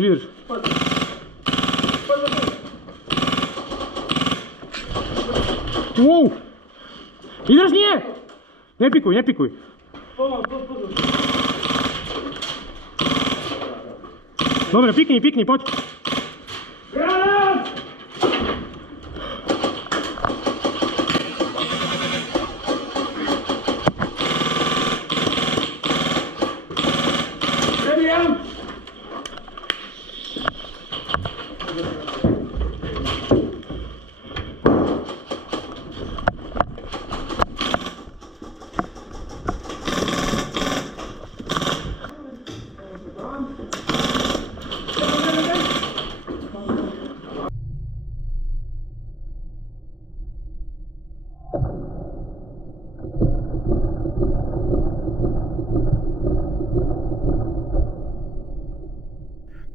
Vydrž. Wow! Vydrž, nie! Nepikuj. Dobre, pikni, poď.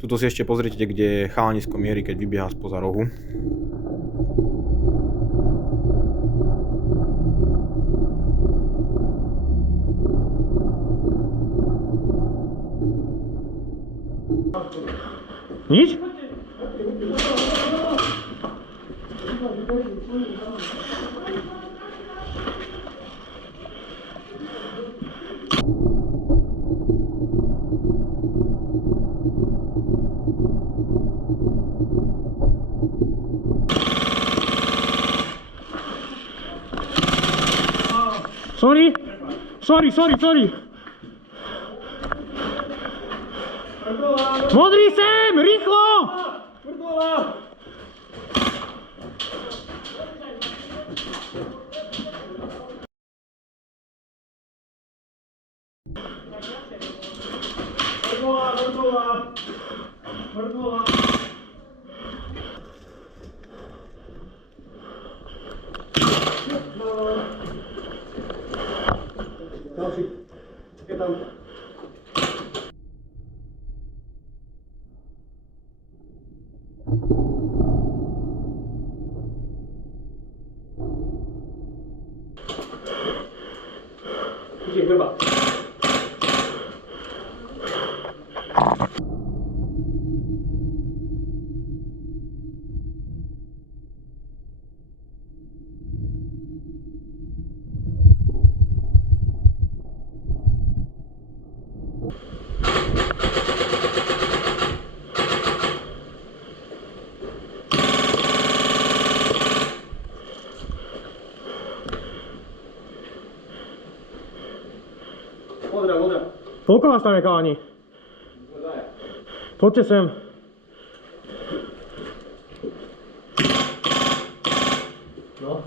Tuto si ešte pozrite, kde chalanisko mierí, keď vybieha spoza rohu. Nič? Sorry. Modrý sem, rýchlo! Koľko vás tam je, chalani? Poďte sem. No.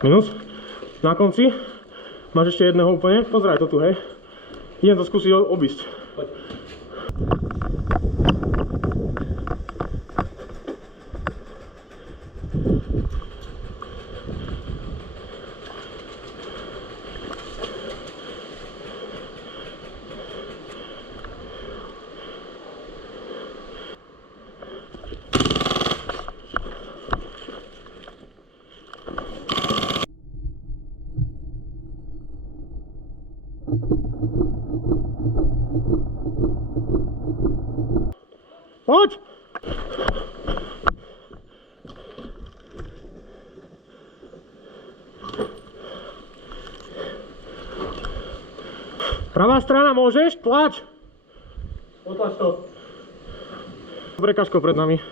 Minus. Na konci. Máš ešte jedného úplne? Pozeraj to tu, hej. Idem to skúsiť obísť. Poď. Poď! Pravá strana, môžeš? Tlač! Potlač to. Prekažko pred nami.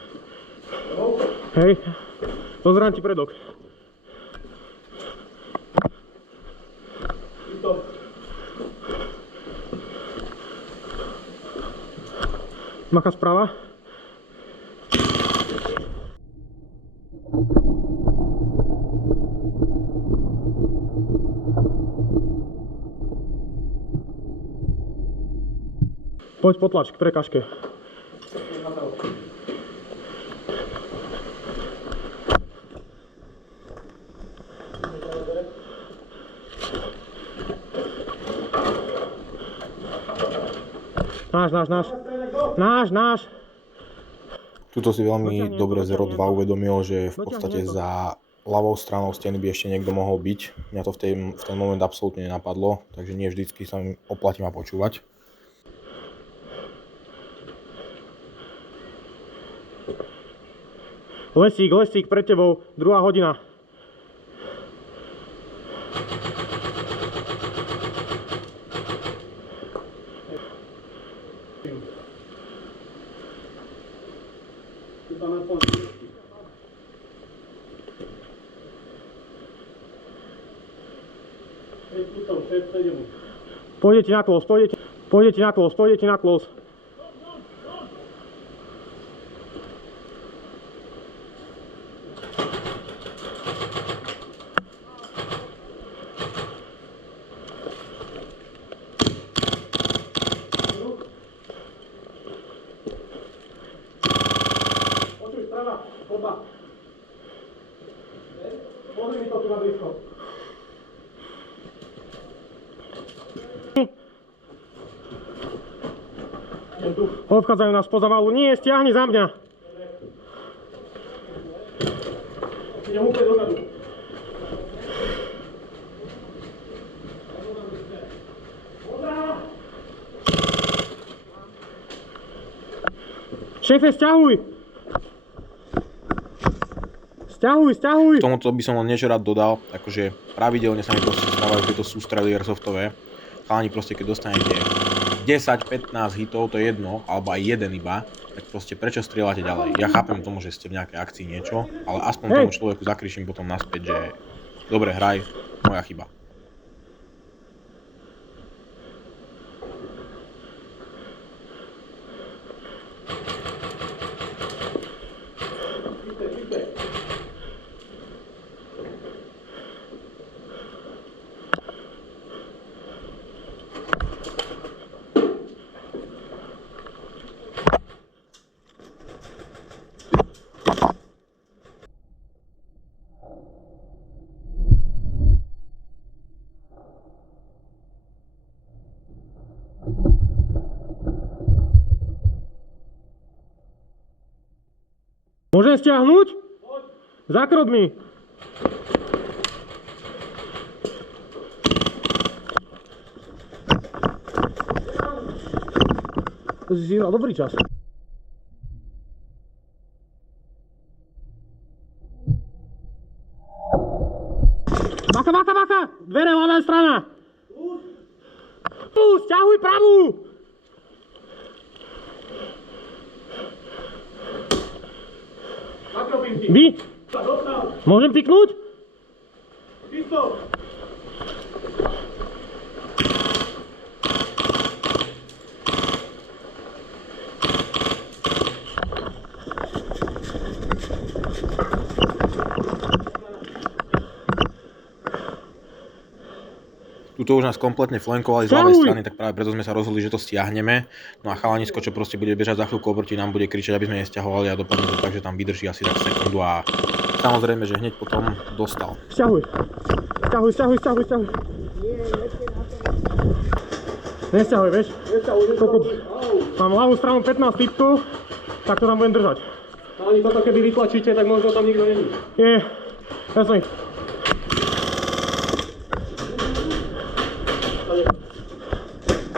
Hej, dozrám ti predok. Macha sprava. Poď potlač k prekažke. Tuto si veľmi dobre 02 uvedomil, že v podstate za ľavou stranou steny by ešte niekto mohol byť. Mňa to v ten moment absolútne nenapadlo, takže nie vždycky sa mi oplatí ma počúvať. Lesík, pred tebou, 2. hodina. Pôjde ti na klos. Počuj, strana, podľa. Pozri mi to tu na blízko. Obchádzajú nás spoza valu. Nie, stiahni za mňa. Idem úplne dozadu. Šéfe, stiahuj! Stiahuj! K tomuto by som len niečo rád dodal, akože pravidelne sa mi proste stávajú tieto sústrely airsoftové. Chalani proste, keď dostanete 10-15 hitov, to je jedno, alebo aj jeden iba, tak proste prečo strieľate ďalej? Ja chápem tomu, že ste v nejakej akcii niečo, ale aspoň tomu človeku zakričím potom naspäť, že dobre, hraj, moja chyba. Môžem stiahnuť? Zakrot mi. To si hral dobrý čas. Baka! Dvere, ľavá strana. Stiahuj pravú. Vy? Môžem piknúť? Tuto už nás kompletne flankovali z ľavej strany, tak práve preto sme sa rozhodli, že to stiahneme. No a chalanisko, čo proste bude bežať za chvíľku oproti nám, bude kričať, aby sme nesťahovali a dopadne to tak, že tam vydrží asi tak sekundu a samozrejme, že hneď potom dostal. Sťahuj. Nesťahuj, vieš? Mám ľavú stranu 15 tipkov, tak to tam budem držať. Ani toto keby vytlačíte, tak možno tam nikto není. Je, jasný.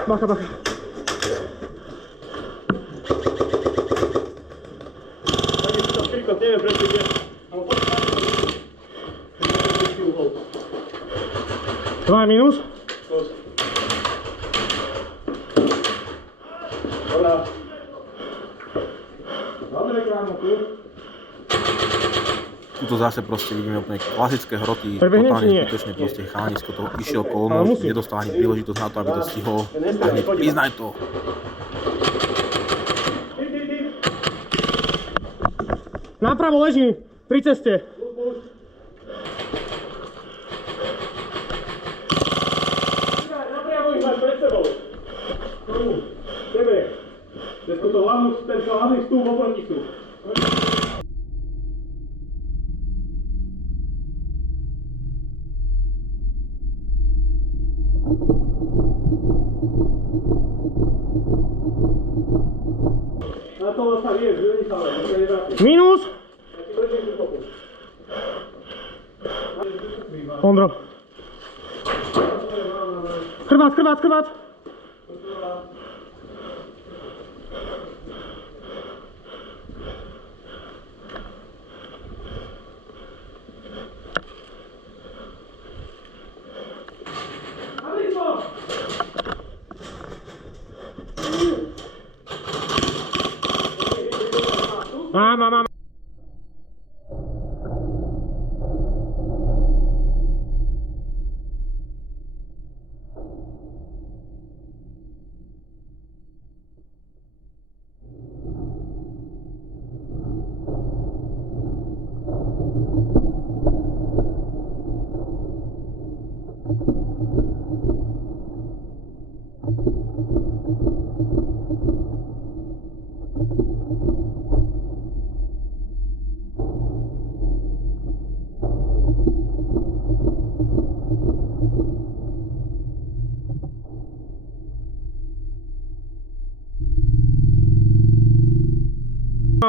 Baka. Taký si to škrikot, neviem prečo ide. Ale poď. 2 minus. Dobrá. Dobre, krámo, tu. Tuto zase proste vidíme úplne klasické hroty, Prebehneš, totálne nie? zbytočne proste chlánisko to išiel Ale kolmo, musí. nedostal ani príležitosť na to, aby to stihol. A hneď priznaj to. Napravo leží, pri ceste. Napriamo ich máš pred sebou. Tebe. Cez túto hlavný stúp oproti sú. Na to sa vieš, že není sa len, to je nevráti. Minus. Ja ti držím tú kopu. Ondro. Chrbát, chrbát, chrbát.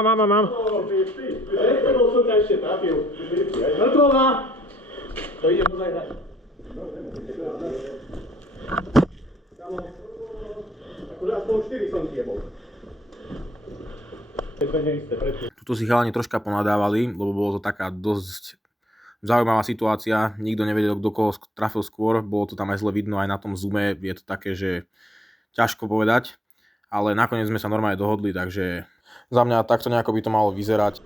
Mám. Mám. Rekol som ťa ešte trafil. Mŕtvová! To idem dozaj hrať. Akože aspoň 4 som tiebol. Tuto si chalani troška ponadávali, lebo bolo to taká dosť zaujímavá situácia. Nikto nevedel, kto koho trafil skôr. Bolo to tam aj zle vidno, aj na tom zoome. Je to také, že ťažko povedať. Ale nakoniec sme sa normálne dohodli, takže za mňa takto nejako by to malo vyzerať.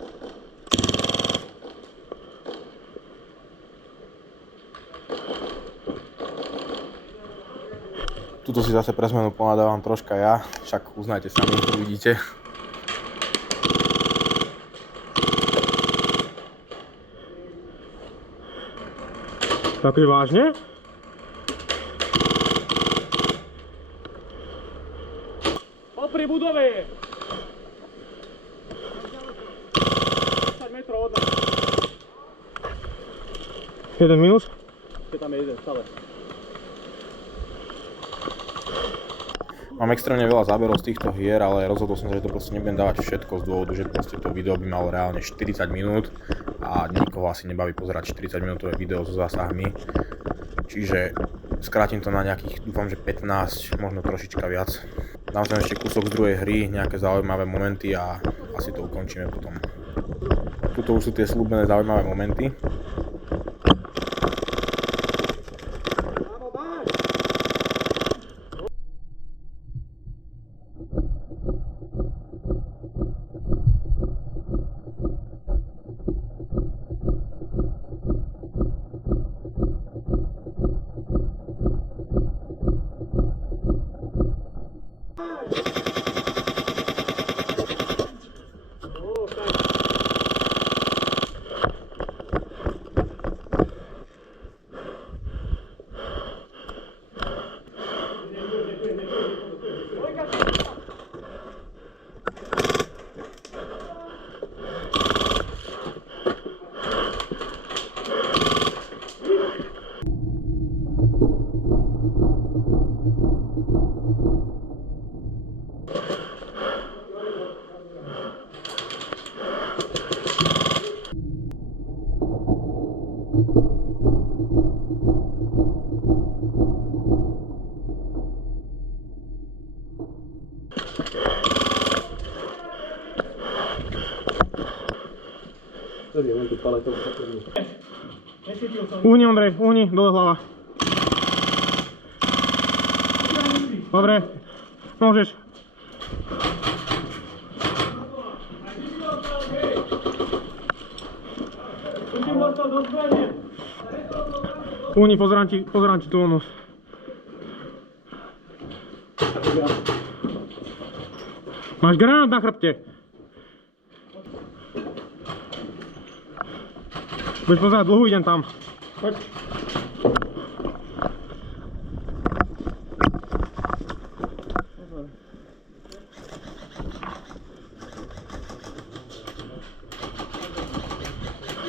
Tuto si zase pre zmenu ponadávam troška ja, však uznajte sami, uvidíte. Takže vážne? Popri budove! 10 metrov od nás. Jeden minus. Tam je jeden, stále. Mám extrémne veľa záberov z týchto hier, ale rozhodol som sa, že to proste nebudem dávať všetko z dôvodu, že proste to video by malo reálne 40 minút a nikoho asi nebaví pozerať 40 minútové video so zásahmi. Čiže skrátim to na nejakých, dúfam, že 15, možno trošička viac. Dám sem ešte kúsok z druhej hry, nejaké zaujímavé momenty a asi to ukončíme potom. Tuto už sú tie slúbené zaujímavé momenty. Uhni, Ondrej, uhni, dole hlava. Dobre, môžeš. Uhni, pozerám ti tu nos. Máš granát na chrbte. Budeš pozerať dlhu, idem tam. Poď.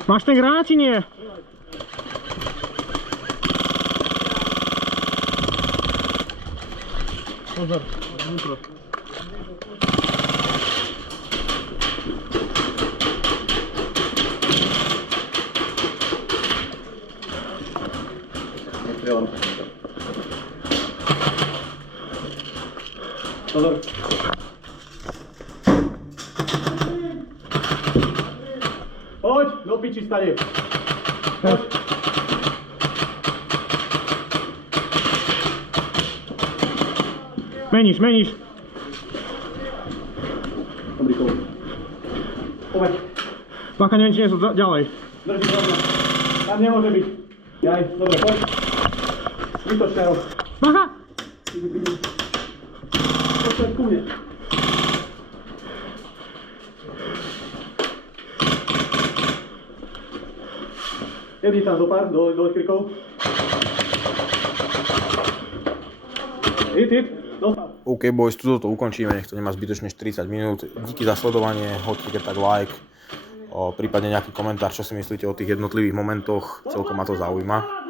Máš ten granát, či nie? Pozor, vnútro. Pozor. Poď, do piči stane. Poď. Meníš. Dobrý kol. Poď. Bacha, neviem, či nie sú ďalej. Drží rovno. Tam nemôže byť. Jaj, dobre, poď. Vytočte ho. Bacha! Poď ku mne. Jebni tam do pár, do odkrikov. Hit, dostal. OK boys, tuto to ukončíme, nech to nemá zbytočne 40 minút. Díky za sledovanie, hoďte tak like, prípadne nejaký komentár, čo si myslíte o tých jednotlivých momentoch, celkom ma to zaujíma.